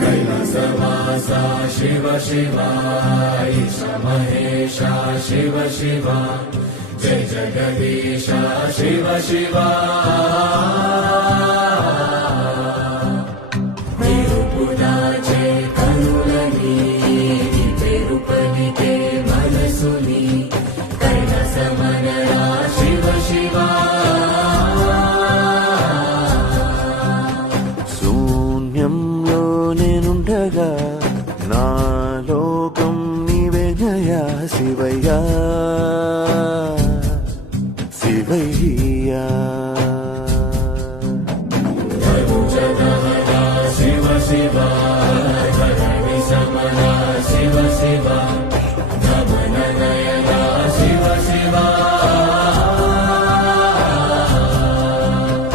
कैलासवासा शिव शिवा ईशा महेशा शिव शिवा। जय जगदीशा शिव शिवा తీయగా నా లోకం నీవేనయా శివయ్యా. శివయ్యా. శివ శివా.